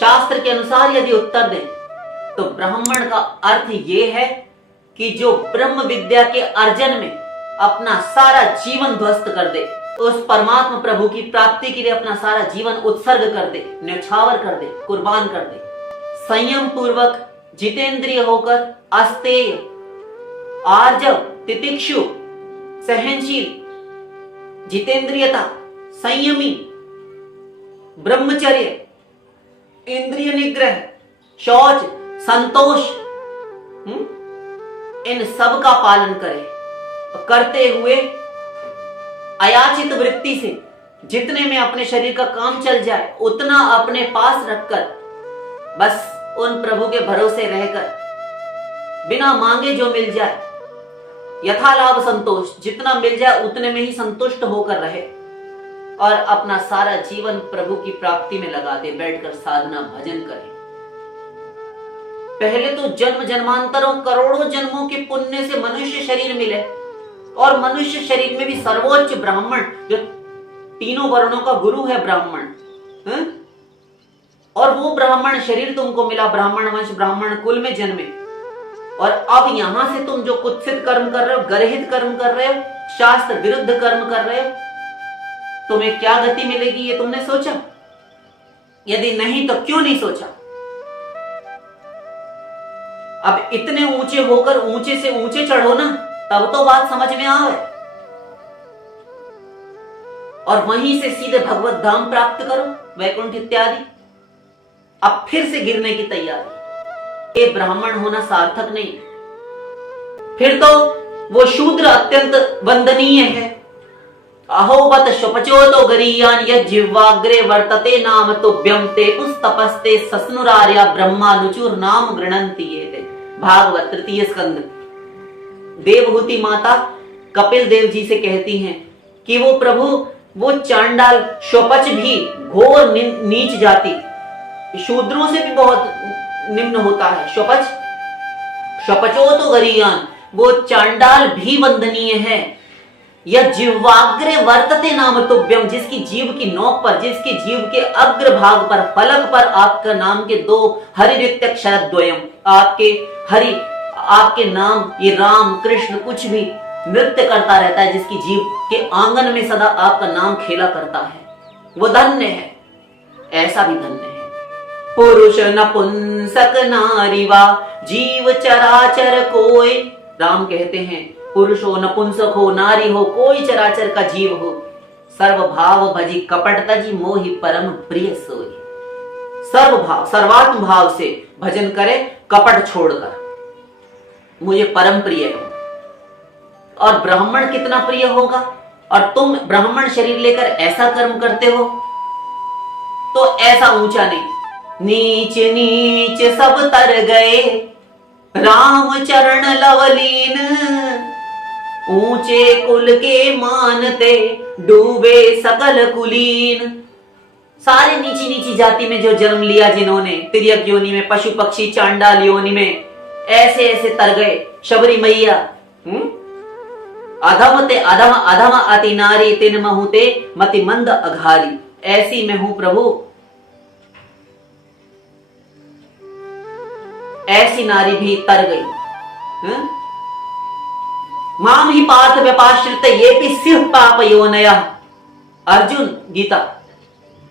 शास्त्र के अनुसार यदि उत्तर दें तो ब्राह्मण का अर्थ यह है कि जो ब्रह्म विद्या के अर्जन में अपना सारा जीवन ध्वस्त कर दे, उस परमात्मा प्रभु की प्राप्ति के लिए अपना सारा जीवन उत्सर्ग कर दे, न्यौछावर कर दे, कुर्बान कर दे, संयम पूर्वक जितेंद्रिय होकर अस्तेय, आर्जव, तितिक्षु, सहनशील, जितेंद्रियता, संयमी, ब्रह्मचर्य, इंद्रिय निग्रह, शौच, संतोष, इन सब का पालन करे, करते हुए अयाचित वृत्ति से जितने में अपने शरीर का काम चल जाए उतना अपने पास रखकर बस उन प्रभु के भरोसे रहकर बिना मांगे जो मिल जाए, यथालाभ संतोष, जितना मिल जाए उतने में ही संतुष्ट होकर रहे और अपना सारा जीवन प्रभु की प्राप्ति में लगा दे, बैठकर साधना भजन करे। पहले तो जन्म जन्मांतरों करोड़ों जन्मों के पुण्य से मनुष्य शरीर मिले और मनुष्य शरीर में भी सर्वोच्च ब्राह्मण जो तीनों वर्णों का गुरु है ब्राह्मण, और वो ब्राह्मण शरीर तुमको मिला, ब्राह्मण वंश ब्राह्मण कुल में जन्मे, और अब यहां से तुम जो कुत्सित कर्म कर रहे हो, गर्हित कर्म कर रहे हो, शास्त्र विरुद्ध कर्म कर रहे हो, तुम्हें क्या गति मिलेगी ये तुमने सोचा? यदि नहीं तो क्यों नहीं सोचा? अब इतने ऊंचे होकर ऊंचे से ऊंचे चढ़ो ना, तब तो बात समझ में आवे और वहीं से सीधे भगवत धाम प्राप्त करो, वैकुंठ इत्यादि। अब फिर से गिरने की तैयारी, ये ब्राह्मण होना सार्थक नहीं, फिर तो वो शूद्र अत्यंत वंदनीय है। अहोबत शपचो तो गरीयान यज्जिह्वाग्रे वर्तते नाम तुभ्यं ते पुस्तपस्ते सस्नुरार्या ब्रह्मानुचुर नाम गृणन्ति ये ते। भागवत तृतीय स्कंद। देवहूति माता कपिल देव जी से कहती हैं कि वो प्रभु, वो चांडाल शोपच भी घोर नीच जाति, शूद्रों से भी बहुत निम्न होता है शोपच, शपचो तो गरीयान, वो चांडाल भी वंदनीय है। यह जिह्वाग्रे वर्तते नाम तुभ्यम, जिसकी जीव की नोक पर, जिसकी जीव के अग्र भाग पर, फलक पर आपका नाम के दो हरित्यक्षर द्वयम, आपके हरि, आपके नाम, ये राम कृष्ण कुछ भी नृत्य करता रहता है, जिसकी जीव के आंगन में सदा आपका नाम खेला करता है, वो धन्य है। ऐसा भी धन्य है। पुरुष नपुंसक नारी वा जीव चराचर कोई, राम कहते हैं पुरुष हो, नपुंसक हो, नारी हो, कोई चराचर का जीव हो, सर्व भाव भजी कपट तजी मोहि परम प्रिय सोई। सर्व भाव, सर्वात्म भाव से भजन करे, कपट छोड़कर, मुझे परम प्रिय हो। और ब्राह्मण कितना प्रिय होगा, और तुम ब्राह्मण शरीर लेकर ऐसा कर्म करते हो तो ऐसा ऊंचा नहीं, नीच नीच सब तर गए राम चरण लवलीन, ऊंचे कुल के मानते डूबे सकल कुलीन। सारे नीची नीची जाति में जो जन्म लिया जिन्होंने, तिर्यक योनि में, पशु पक्षी चांडाल योनि में, ऐसे ऐसे तर गए। शबरी मैया, अधम ते अधम अधम अति नारी तिन महुते मति मंद अघारी, ऐसी मैं हूं प्रभु, ऐसी नारी भी तर गई। माम ही पार्थ व्यपाश्रित ये भी सिर्फ पाप योनया। अर्जुन गीता,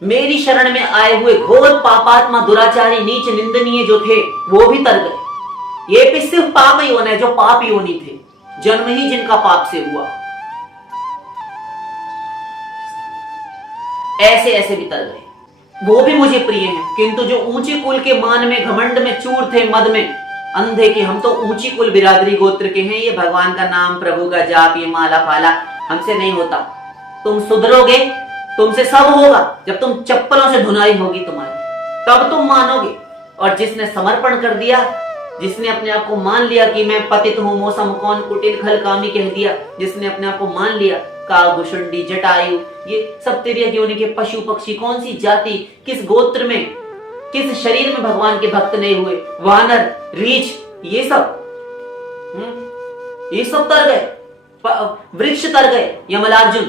मेरी शरण में आए हुए घोर पापात्मा दुराचारी नीच निंदनीय जो थे वो भी तर गए। ये भी सिर्फ पाप योन है, जो पाप योनि थे, जन्म ही जिनका पाप से हुआ, ऐसे ऐसे भी तर गए, वो भी मुझे प्रिय हैं। किंतु जो ऊंचे कुल के मान में, घमंड में चूर थे, मद में अंधे के, हम तो ऊंची कुल बिरादरी गोत्र के हैं, ये भगवान का नाम, प्रभु का जाप, ये माला फाला हमसे नहीं होता। तुम सुधरोगे, तुमसे सब होगा जब तुम चप्पलों से धुनाई होगी तुम्हारी, तब तुम मानोगे। और जिसने समर्पण कर दिया, जिसने अपने आप को मान लिया कि मैं पतित हूं, मौसम कौन कुटिल खल कामी कह दिया, जिसने अपने आप को मान लिया, कालभुषुंडी जटायु, ये सब तिर्यक योनि के पशु पक्षी, कौन सी जाति, किस गोत्र में, किस शरीर में भगवान के भक्त नहीं हुए, वानर, रीछ, ये सब तर गए, वृक्ष तर गए, यमलार्जुन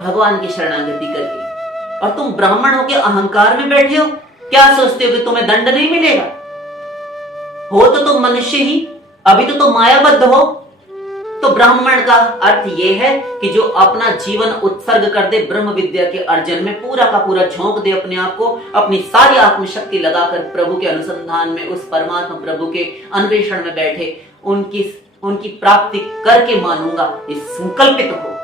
भगवान की शरणागति करके। और तुम ब्राह्मण होके अहंकार में बैठे हो, क्या सोचते हो कि तुम्हें दंड नहीं मिलेगा? हो तो तुम मनुष्य ही, अभी तो तुम मायाबद्ध हो। तो ब्राह्मण का अर्थ यह है कि जो अपना जीवन उत्सर्ग कर दे ब्रह्म विद्या के अर्जन में, पूरा का पूरा झोंक दे अपने आप को, अपनी सारी आत्मशक्ति लगाकर प्रभु के अनुसंधान में, उस परमात्मा प्रभु के अन्वेषण में बैठे, उनकी प्राप्ति करके मानूंगा, इस संकल्पित हो,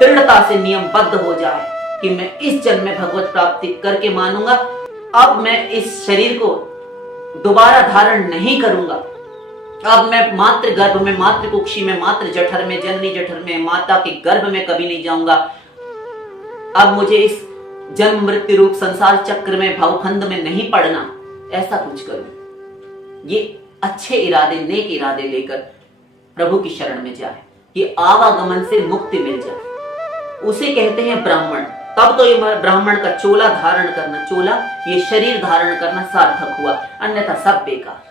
दृढ़ता से नियमबद्ध हो जाए कि मैं इस जन्म में भगवत प्राप्ति करके मानूंगा, अब मैं इस शरीर को दोबारा धारण नहीं करूंगा, अब मैं मातृ गर्भ में, मातृ कुक्षी में, मातृ जठर में, जननी जठर में, माता के गर्भ में कभी नहीं जाऊंगा। अब मुझे इस जन्म मृत्यु रूप संसार चक्र में, भवखंड में नहीं पड़ना, ऐसा कुछ करूं। ये अच्छे इरादे, नेक इरादे लेकर प्रभु की शरण में जाए, ये आवागमन से मुक्ति मिल जाए, उसे कहते हैं ब्राह्मण। तब तो ये ब्राह्मण का चोला धारण करना, चोला ये शरीर धारण करना सार्थक हुआ, अन्यथा सब बेकार।